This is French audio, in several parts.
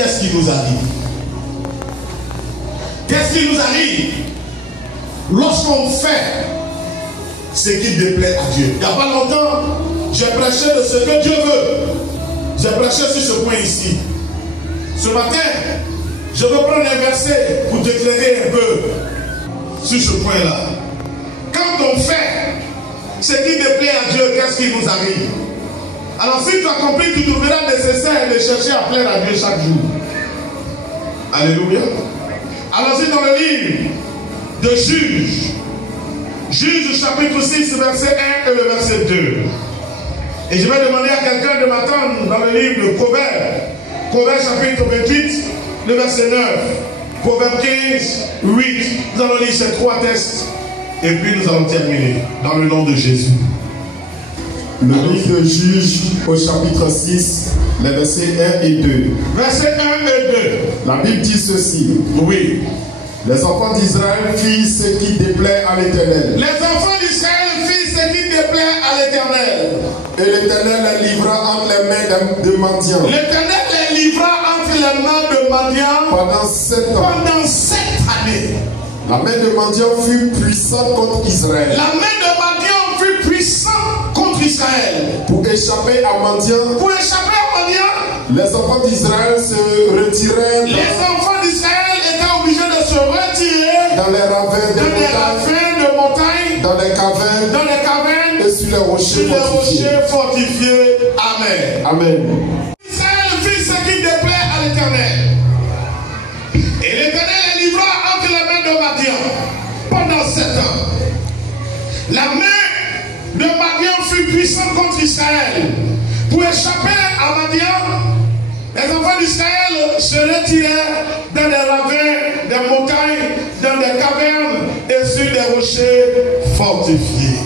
qu'est-ce qui nous arrive? Qu'est-ce qui nous arrive lorsqu'on fait ce qui déplaît à Dieu? Il n'y a pas longtemps, j'ai prêché de ce que Dieu veut. J'ai prêché sur ce point ici. Ce matin, je veux prendre un verset pour t'éclairer un peu sur ce point-là. Quand on fait ce qui déplaît à Dieu, qu'est-ce qui nous arrive? Alors si tu as compris, tu trouveras nécessaire de chercher à plaire à Dieu chaque jour. Alléluia. Allons-y dans le livre de Juges. Juges chapitre 6, verset 1 et le verset 2. Et je vais demander à quelqu'un de m'attendre dans le livre de Proverbes. Proverbes chapitre 28, le verset 9. Proverbes 15, 8. Nous allons lire ces trois textes. Et puis nous allons terminer dans le nom de Jésus. Le livre de Juges au chapitre 6, les versets 1 et 2. Versets 1 et 2. La Bible dit ceci. Oui. Les enfants d'Israël firent ce qui déplaît à l'Éternel. Les enfants d'Israël firent ce qui déplaît à l'Éternel. Et l'Éternel les livra entre les mains de mendiants. L'Éternel les livra entre les mains de mendiants pendant 7 ans. Pendant 7 années. La main de mendiants fut puissante contre Israël. La main de mendiants fut puissante contre Israël. Pour échapper à mendiants. Pour échapper à mendiants. Les enfants d'Israël se retirèrent. Les enfants d'Israël étaient obligés de se retirer dans les ravins de montagne, dans les cavernes, et sur les rochers fortifiés. Amen. Amen. Israël fit ce qui déplaît à l'Éternel. Et l'Éternel les livra entre les mains de Madian pendant 7 ans. La main de Madian fut puissante contre Israël. Pour échapper à Madian, les enfants d'Israël se retirèrent dans des ravins, des montagnes, dans des cavernes et sur des rochers fortifiés.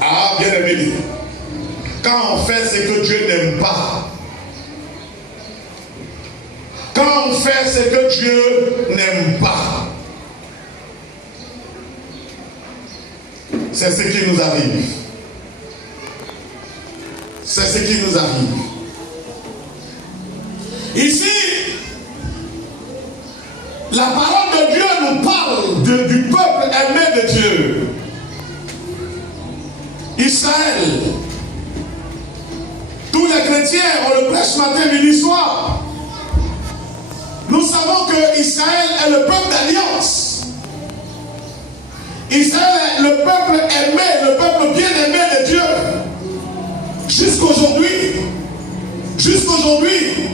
Ah, bien aimé, quand on fait ce que Dieu n'aime pas, quand on fait ce que Dieu n'aime pas, c'est ce qui nous arrive. C'est ce qui nous arrive. Ici, la parole de Dieu nous parle du peuple aimé de Dieu. Israël. Tous les chrétiens, on le prêche matin, midi, soir. Nous savons que Israël est le peuple d'alliance. Israël est le peuple aimé, le peuple bien-aimé de Dieu. Jusqu'aujourd'hui. Jusqu'aujourd'hui.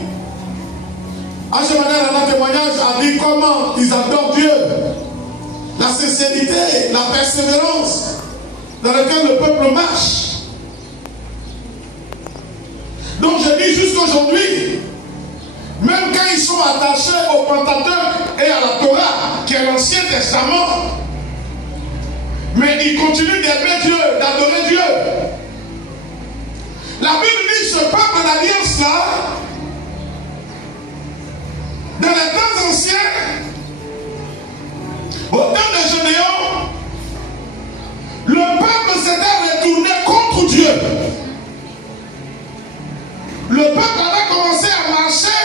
Achemanel, dans un témoignage, a dit comment ils adorent Dieu. La sincérité, la persévérance dans laquelle le peuple marche. Donc je dis jusqu'aujourd'hui, même quand ils sont attachés au Pentateuque et à la Torah, qui est l'Ancien Testament, mais ils continuent d'aimer Dieu, d'adorer Dieu. La Bible dit ce peuple d'alliance-là, dans les temps anciens, au temps de Gédéon, le peuple s'était retourné contre Dieu. Le peuple avait commencé à marcher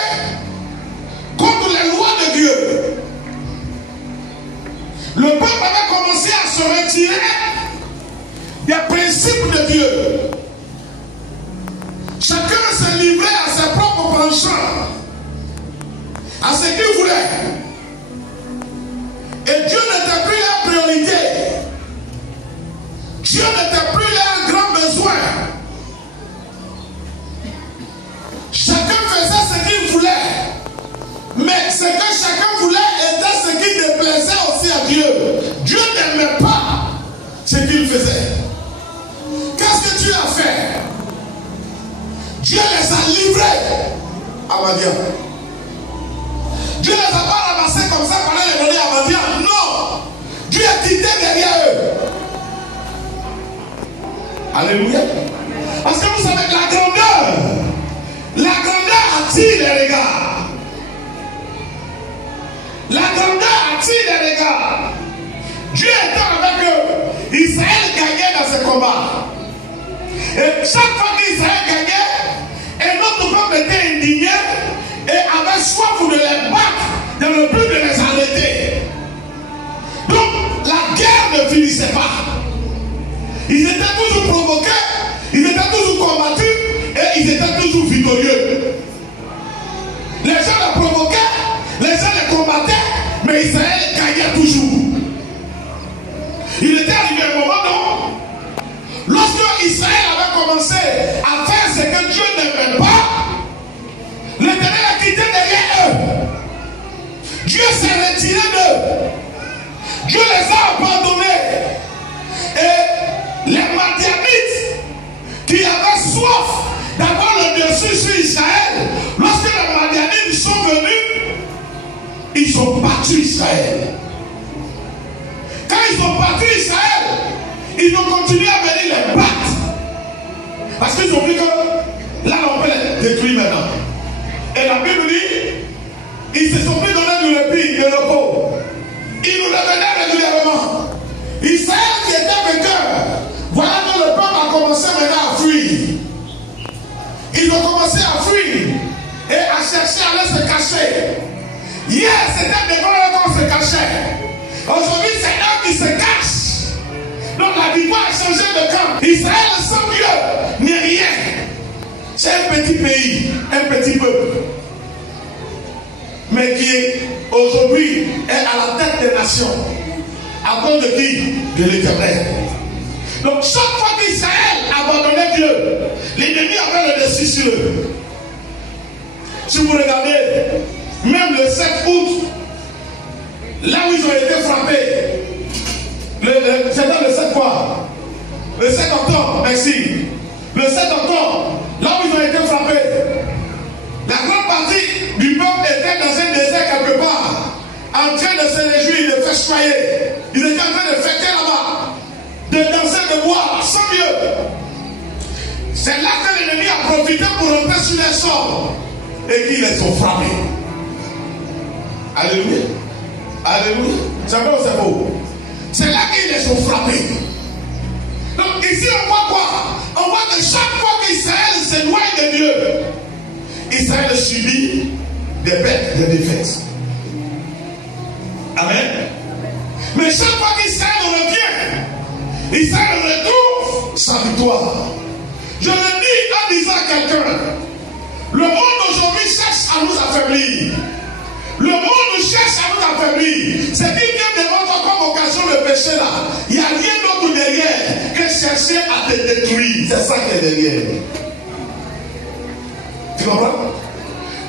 contre les lois de Dieu. Le peuple avait commencé à se retirer des principes de Dieu. Chacun s'est livré à ses propres penchants, à ce qu'il voulait. Et Dieu n'était plus leur priorité. Dieu n'était plus leur grand besoin. Chacun faisait ce qu'il voulait. Mais ce que chacun voulait était ce qui déplaisait aussi à Dieu. Dieu n'aimait pas ce qu'il faisait. Qu'est-ce que Dieu a fait? Dieu les a livrés à Madian. Dieu ne les a pas ramassés comme ça pour aller les donner à Madian. Non. Dieu a quitté derrière eux. Alléluia. Parce que vous savez que la grandeur attire les regards. La grandeur attire les regards. Dieu était avec eux. Israël gagnait dans ce combat. Et chaque fois qu'Israël gagnait, un autre peuple était indigné et toujours provoqués, ils étaient toujours combattus et ils étaient toujours victorieux. Les gens les provoquaient, les gens les combattaient, mais Israël gagnait toujours. Il était arrivé un moment, non? Lorsque Israël avait commencé à faire ce que Dieu n'aimait pas, l'Éternel a quitté derrière eux. Dieu s'est retiré d'eux. Dieu les a abandonnés. Et les Madianites qui avaient soif d'avoir le dessus sur Israël, lorsque les Madianites sont venus, ils ont battu Israël. Quand ils ont battu Israël, ils ont continué à venir les battre. Parce qu'ils ont vu que là, on peut les détruire maintenant. Et la Bible dit, ils se sont pris donner du répit, du repos. Ils nous revenaient régulièrement. Israël qui était vainqueur, voilà que le peuple a commencé maintenant à fuir. Ils ont commencé à fuir et à chercher à aller se cacher. Hier, c'était devant eux qu'on se cachait. Aujourd'hui, c'est eux qui se cachent. Donc la victoire a changé de camp. Israël sans Dieu n'est rien. C'est un petit pays, un petit peuple. Mais qui aujourd'hui est à la tête des nations. À cause de qui? De l'Éternel. Donc chaque fois qu'Israël abandonnait Dieu, l'ennemi avait le dessus sur eux. Si vous regardez, même le 7 août, là où ils ont été frappés, c'était le 7 quoi? Le 7 octobre, merci. Le 7 octobre, là où ils ont été frappés, la grande partie du peuple était dans un désert quelque part, en train de se réjouir, de festoyer. Ils étaient en train de fêter là-bas, de danser, de boire, sans Dieu. C'est là que l'ennemi a profité pour rentrer sur les sorts et qu'ils les ont frappés. Alléluia. Alléluia. C'est bon ou c'est beau? C'est là qu'ils les ont frappés. Donc ici on voit quoi? On voit que chaque fois qu'Israël s'éloigne de Dieu, Israël subit des pertes, des défaites. Amen. Mais chaque fois qu'Israël revient, Israël retrouve sa victoire. Je le dis en disant à quelqu'un, le monde aujourd'hui cherche à nous affaiblir. Le monde cherche à nous affaiblir. C'est qu'il vient devant toi comme occasion de péché là. Il n'y a rien d'autre derrière que chercher à te détruire. C'est ça qui est derrière. Tu comprends?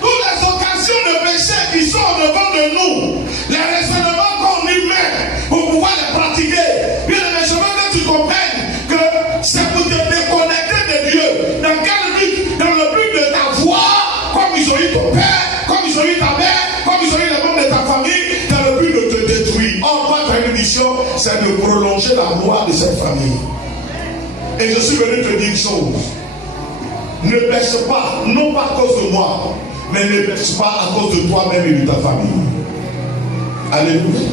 Toutes les occasions de péché qui sont devant de nous, les raisonnements qu'on y met pour pouvoir les pratiquer, bien aimé, je veux que tu comprennes que c'est pour te déconnecter de Dieu. Dans quel but? Dans le but de t'avoir, comme ils ont eu ton père, comme ils ont eu ta mère, comme ils ont eu les membres de ta famille, dans le but de te détruire. Or, toi, ta mission, c'est de prolonger la gloire de cette famille. Et je suis venu te dire une chose. Ne pêche pas, non pas à cause de moi, mais ne pêche pas à cause de toi-même et de ta famille. Alléluia.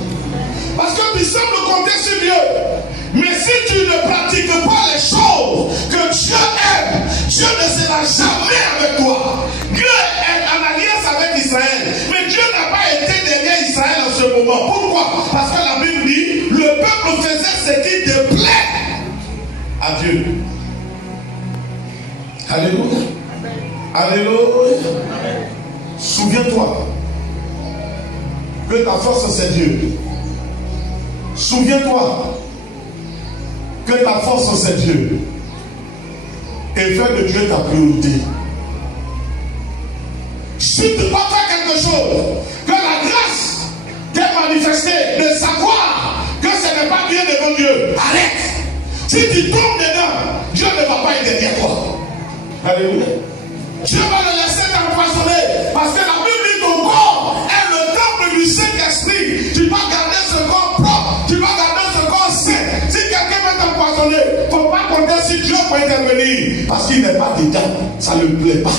Parce que tu sembles compter sur Dieu. Mais si tu ne pratiques pas les choses que Dieu aime, Dieu ne sera jamais avec toi. Dieu est en alliance avec Israël. Mais Dieu n'a pas été derrière Israël en ce moment. Pourquoi? Parce que la Bible dit, le peuple faisait ce qui te plaît à Dieu. Alléluia. Alléluia. Souviens-toi que ta force c'est Dieu. Souviens-toi que ta force c'est Dieu. Et fais de Dieu ta priorité. Si tu dois faire quelque chose, que la grâce t'est manifestée de savoir que ce n'est pas bien devant Dieu, arrête. Si tu tombes dedans, Dieu ne va pas être derrière toi. Alléluia. Dieu va le laisser t'empoisonner. Parce que la Bible dit ton corps est le temple du Saint-Esprit. Tu dois garder ce corps propre. Tu dois garder ce corps saint. Si quelqu'un veut t'empoisonner, il ne faut pas compter sur Dieu pour intervenir. Parce qu'il n'est pas dedans. Ça ne lui plaît pas.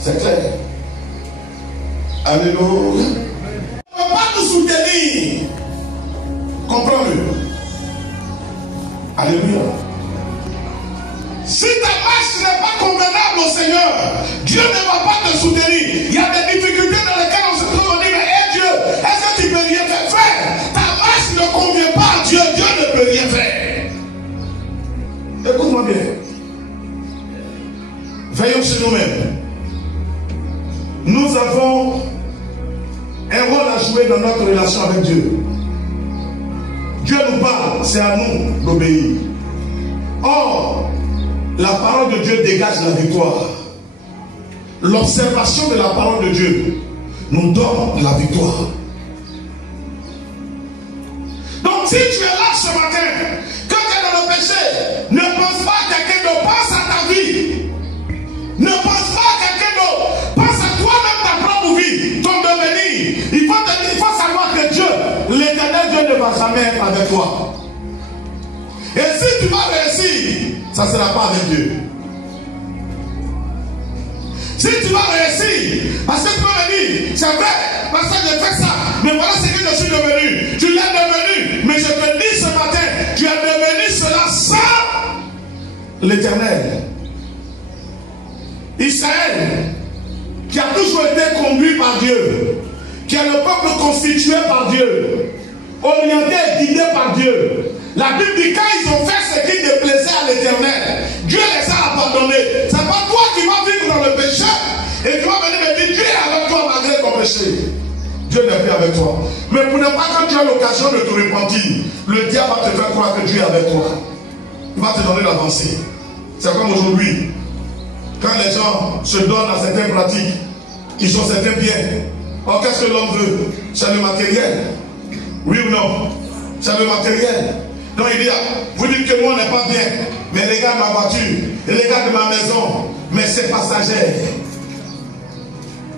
C'est clair. Alléluia. On ne peut pas nous soutenir. Comprends-le. Alléluia. Si ta marche n'est pas convenable au Seigneur, Dieu ne va pas te soutenir. Il y a des difficultés dans lesquelles on se trouve. On dit, mais hey Dieu, est-ce que tu peux rien faire? Ta marche ne convient pas à Dieu. Dieu ne peut rien faire. veillons sur nous-mêmes. Nous avons un rôle à jouer dans notre relation avec Dieu. Dieu nous parle, c'est à nous d'obéir. Or, la parole de Dieu dégage la victoire. L'observation de la parole de Dieu nous donne la victoire. Donc si tu es là ce matin, quand tu es dans le péché, ne pense pas à quelqu'un d'autre, pense à ta vie. Ne pense pas à quelqu'un d'autre, pense à toi-même, ta propre vie, ton devenir. Il faut savoir que Dieu, l'éternel Dieu ne va jamais être avec toi. Et si tu vas réussir, ça ne sera pas avec Dieu. Si tu vas réussir, parce que tu vas me dire, c'est vrai, parce que j'ai fait ça, mais voilà ce que je suis devenu. Tu l'es devenu, mais je te dis ce matin, tu es devenu cela sans l'éternel. Israël, qui a toujours été conduit par Dieu, qui est le peuple constitué par Dieu, orienté et guidé par Dieu. La Bible dit quand ils ont fait ce qui déplaisait à l'éternel, Dieu les a abandonnés. C'est pas toi qui vas vivre dans le péché et tu vas venir me dire Dieu est avec toi malgré ton péché. Dieu n'est plus avec toi. Mais pour ne pas quand tu as l'occasion de te repentir, le diable va te faire croire que Dieu est avec toi. Il va te donner l'avancée. C'est comme aujourd'hui. Quand les gens se donnent à certaines pratiques, ils ont certains biens. Or, qu'est-ce que l'homme veut? C'est le matériel. Oui ou non? C'est le matériel. Donc il dit, vous dites que moi on n'est pas bien, mais regarde ma voiture, regarde ma maison, mais c'est passager.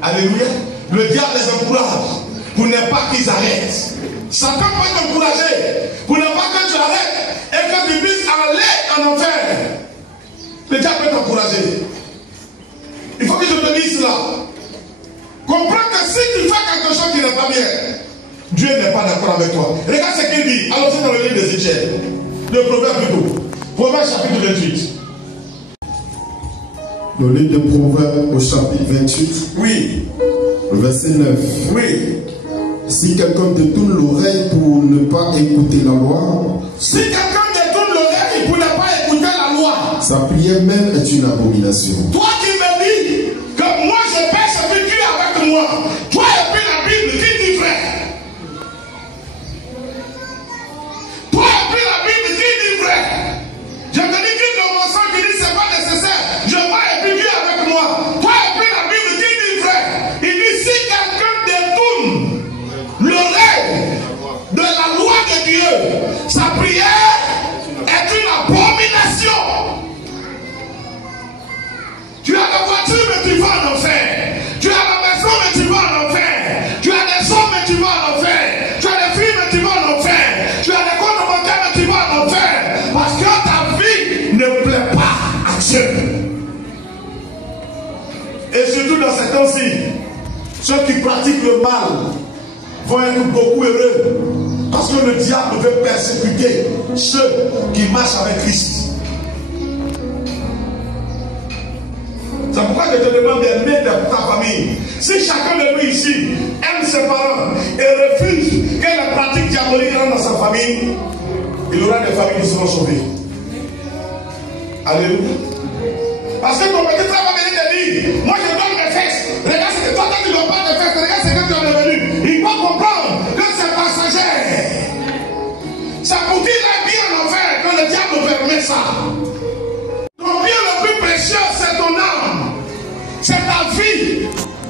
Alléluia. Le diable les encourage pour ne pas qu'ils arrêtent. Satan peut t'encourager pour ne pas que tu arrêtes et que tu puisses aller en enfer. Le diable peut t'encourager. Il faut que je te dise cela. Comprends que si tu fais quelque chose qui n'est pas bien, Dieu n'est pas d'accord avec toi. Regarde ce qu'il dit. Alors c'est dans le livre d'Ézéchiel. Le Proverbe plutôt. Proverbe chapitre 28. Le livre de Proverbes au chapitre 28. Oui. Verset 9. Oui. Si quelqu'un détourne l'oreille pour ne pas écouter la loi. Si quelqu'un détourne l'oreille pour ne pas écouter la loi. Sa prière même est une abomination. Toi qui me dis que moi je pêche avec Dieu avec moi. Toi et puis la Bible qui dit vrai. Toi et puis la Bible qui dit vrai. Je te dis que dans mon sang qui dit c'est pas nécessaire. Je vais et puis Dieu avec moi. Toi et puis la Bible qui dit vrai. Il dit si quelqu'un détourne l'oreille de la loi de Dieu, sa prière est une abomination. Tu as la voiture mais tu vas en enfer. Tu as la maison mais tu vas en enfer. Tu as des hommes mais tu vas en enfer. Tu as des filles mais tu vas en enfer. Tu as des comptes bancaires mais tu vas en enfer. Parce que ta vie ne plaît pas à Dieu. Et surtout dans ces temps-ci, ceux qui pratiquent le mal vont être beaucoup heureux. Parce que le diable veut persécuter ceux qui marchent avec Christ. C'est pourquoi je te demande d'aimer ta famille. Si chacun de nous ici aime ses parents et refuse que la pratique diabolique rentre dans sa famille, il y aura des familles qui seront sauvées. Alléluia. Parce que ton petit frère va venir te dire, moi je donne mes fesses. Regarde ce que toi tu ne donnes pas de fesses. Regarde ce que tu es devenu. Il faut comprendre que c'est passager. C'est pour qu'il aille bien en enfer que le diable permet ça. Ton bien le plus précieux, c'est ton âme. C'est ta vie.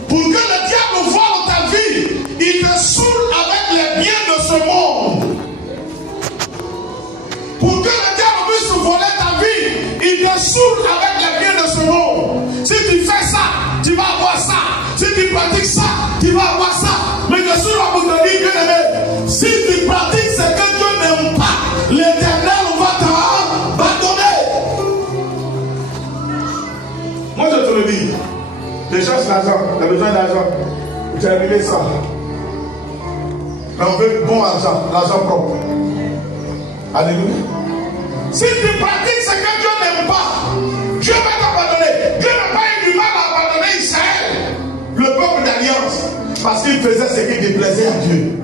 Pour que le diable vole ta vie, il te saoule avec les biens de ce monde. Pour que le diable puisse voler ta vie, il te saoule avec les biens de ce monde. Si tu fais ça, tu vas avoir ça. Si tu pratiques ça, tu vas avoir ça. Mais je suis là pour te dire, bien aimé, si tu pratiques ce que Dieu n'aime pas, l'Éternel va t'abandonner. Moi je te le dis. Les gens c'est l'argent, tu as besoin d'argent. Tu as réglé ça. Mais on veut bon argent, l'argent propre. Alléluia. Si tu pratiques ce que Dieu n'aime pas, Dieu va t'abandonner. Dieu n'a pas eu du mal à abandonner Israël, le peuple d'alliance, parce qu'il faisait ce qui déplaisait à Dieu.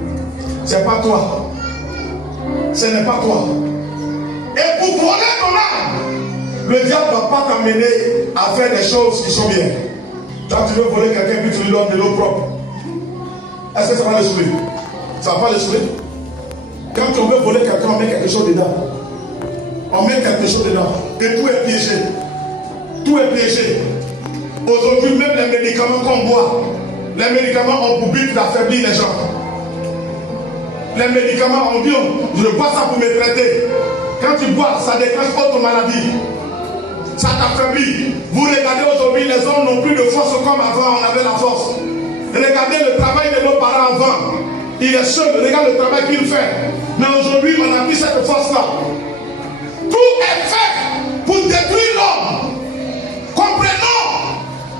C'est pas toi. Ce n'est pas toi. Et pour voler ton âme, Le diable ne va pas t'amener à faire des choses qui sont bien. Quand tu veux voler quelqu'un, puis tu lui donnes de l'eau propre. Est-ce que ça va le sauver? Ça va pas le sauver? Quand on veut voler quelqu'un, on met quelque chose dedans. On met quelque chose dedans. Et tout est piégé. Tout est piégé. Aujourd'hui, même les médicaments qu'on boit, les médicaments ont pour but d'affaiblir les gens. Les médicaments ont dit, je bois ça pour me traiter. Quand tu bois, ça déclenche autre maladie. Ça t'affaiblit. Vous regardez aujourd'hui, les hommes n'ont plus de force comme avant, on avait la force. Regardez le travail de nos parents avant. Il est seul, regarde le travail qu'il fait. Mais aujourd'hui, on a plus cette force-là. Tout est fait pour détruire l'homme. Comprenons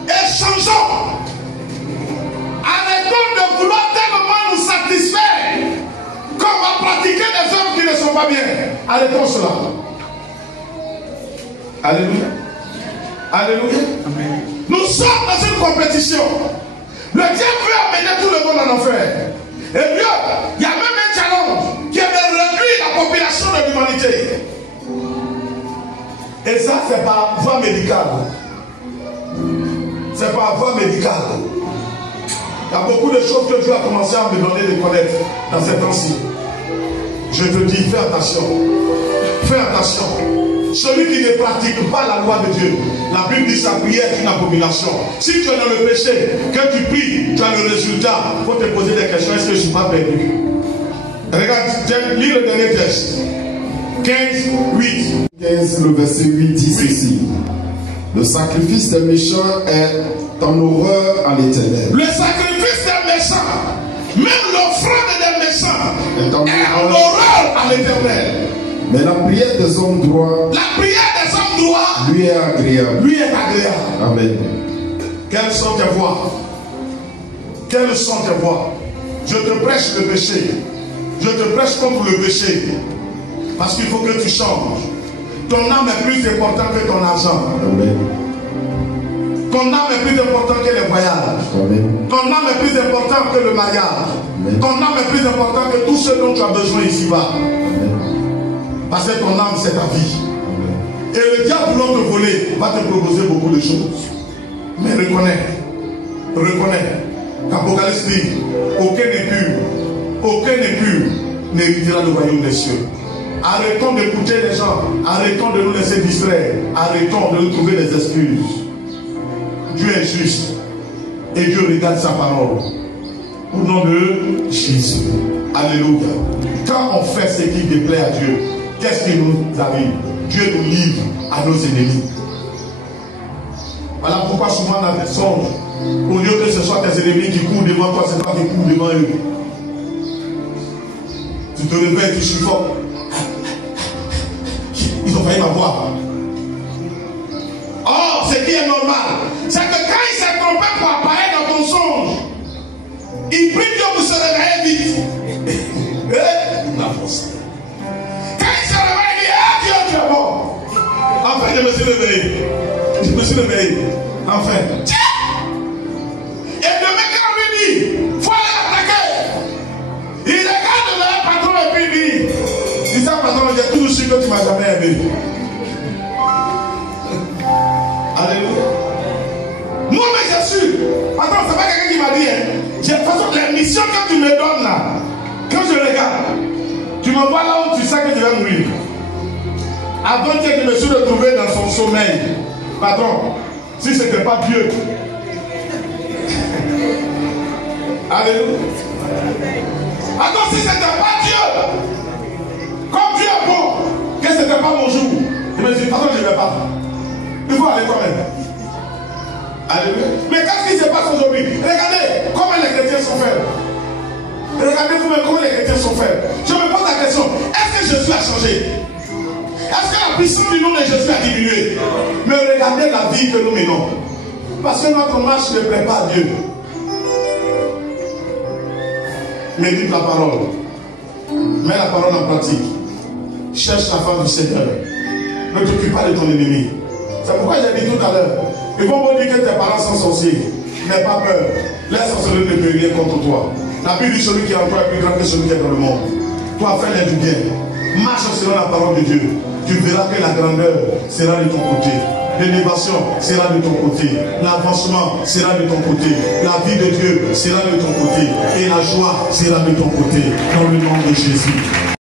et changeons. Arrêtons de vouloir tellement nous satisfaire qu'on va pratiquer des œuvres qui ne sont pas bien. Arrêtons cela. Alléluia. Alléluia. Amen. Nous sommes dans une compétition. Le diable veut amener tout le monde en enfer. Et bien, il y a même un challenge qui est de réduire la population de l'humanité. Et ça, c'est par voie médicale. C'est par voie médicale. Il y a beaucoup de choses que Dieu a commencé à me donner de connaître dans ces temps-ci. Je te dis, fais attention. Fais attention. Celui qui ne pratique pas la loi de Dieu, la Bible dit sa prière est une abomination. Si tu es dans le péché, que tu pries, tu as le résultat. Il faut te poser des questions. Est-ce que je ne suis pas perdu? Regarde, lis le dernier texte. 15, 8. 15, le verset 8 dit ceci. Le sacrifice des méchants est en horreur à l'Éternel. Le sacrifice des méchants, même l'offrande des méchants, est en horreur à l'Éternel. Mais la prière des hommes droits, lui est agréable. Lui est agréable. Amen. Quelles sont tes voies? Quelles sont tes voies? Je te prêche le péché. Je te prêche contre le péché. Parce qu'il faut que tu changes. Ton âme est plus importante que ton argent. Amen. Ton âme est plus importante que les voyages. Amen. Ton âme est plus importante que le mariage. Amen. Ton âme est plus importante que tout ce dont tu as besoin ici-bas. Parce que ton âme, c'est ta vie. Amen. Et le diable voulant te voler va te proposer beaucoup de choses. Mais reconnais qu'Apocalypse dit, aucun n'est pur n'héritera le royaume des cieux. Arrêtons d'écouter les gens, arrêtons de nous laisser distraire, arrêtons de nous trouver des excuses. Dieu est juste et Dieu regarde sa parole. Au nom de Jésus. Alléluia. Quand on fait ce qui déplaît à Dieu, qu'est-ce qui nous arrive? Dieu nous livre à nos ennemis. Voilà pourquoi souvent dans tes songes, au lieu que ce soit tes ennemis qui courent devant toi, c'est toi qui cours devant eux. Tu te réveilles, tu suffoques. Ils ont failli m'avoir. Or, ce qui est normal, c'est que quand il s'est trompé pour apparaître dans ton songe, il prie Dieu pour se réveiller vite. La force. Quand il se réveille, il dit, ah Dieu, tu es mort. Enfin, je me suis réveillé. Je me suis réveillé. Enfin. Et demain, quand on lui dit, il faut aller l'attaquer. Il regarde le patron et puis il dit, il dit, patron, j'ai tout su que tu ne m'as jamais aimé. Alléluia. Moi, mais je suis. Attends, c'est pas quelqu'un qui m'a dit. De toute façon, la mission que tu me donnes là, quand je regarde, tu me vois là où tu sais que je vais mourir. Avant que je me suis retrouvé dans son sommeil. Patron, si ce n'était pas Dieu. Alléluia. Attends, si ce n'était pas Dieu, comme Dieu est bon, que ce n'était pas mon jour. Je me dis, patron, je ne vais pas. Il faut aller quand même. Alléluia. Mais qu'est-ce qui se passe aujourd'hui? Regardez comment les chrétiens sont faibles. Regardez vous-même comment les chrétiens sont faibles. Je me pose la question, est-ce que Jésus a changé? Est-ce que la puissance du nom de Jésus a diminué? Mais regardez la vie que nous menons. Parce que notre marche ne plaît pas à Dieu. Médite la parole. Mets la parole en pratique. Cherche la femme du Seigneur. Ne t'occupe pas de ton ennemi. C'est pourquoi j'ai dit tout à l'heure. Ils vont vous dire que tes parents sont sorciers. N'aie pas peur. Les sorcelleries ne peuvent rien contre toi. La Bible dit celui qui est en toi est plus grand que celui qui est dans le monde. Toi, fais-les du bien. Marche selon la parole de Dieu. tu verras que la grandeur sera de ton côté. L'élévation sera de ton côté. L'avancement sera de ton côté. La vie de Dieu sera de ton côté. Et la joie sera de ton côté. Dans le nom de Jésus.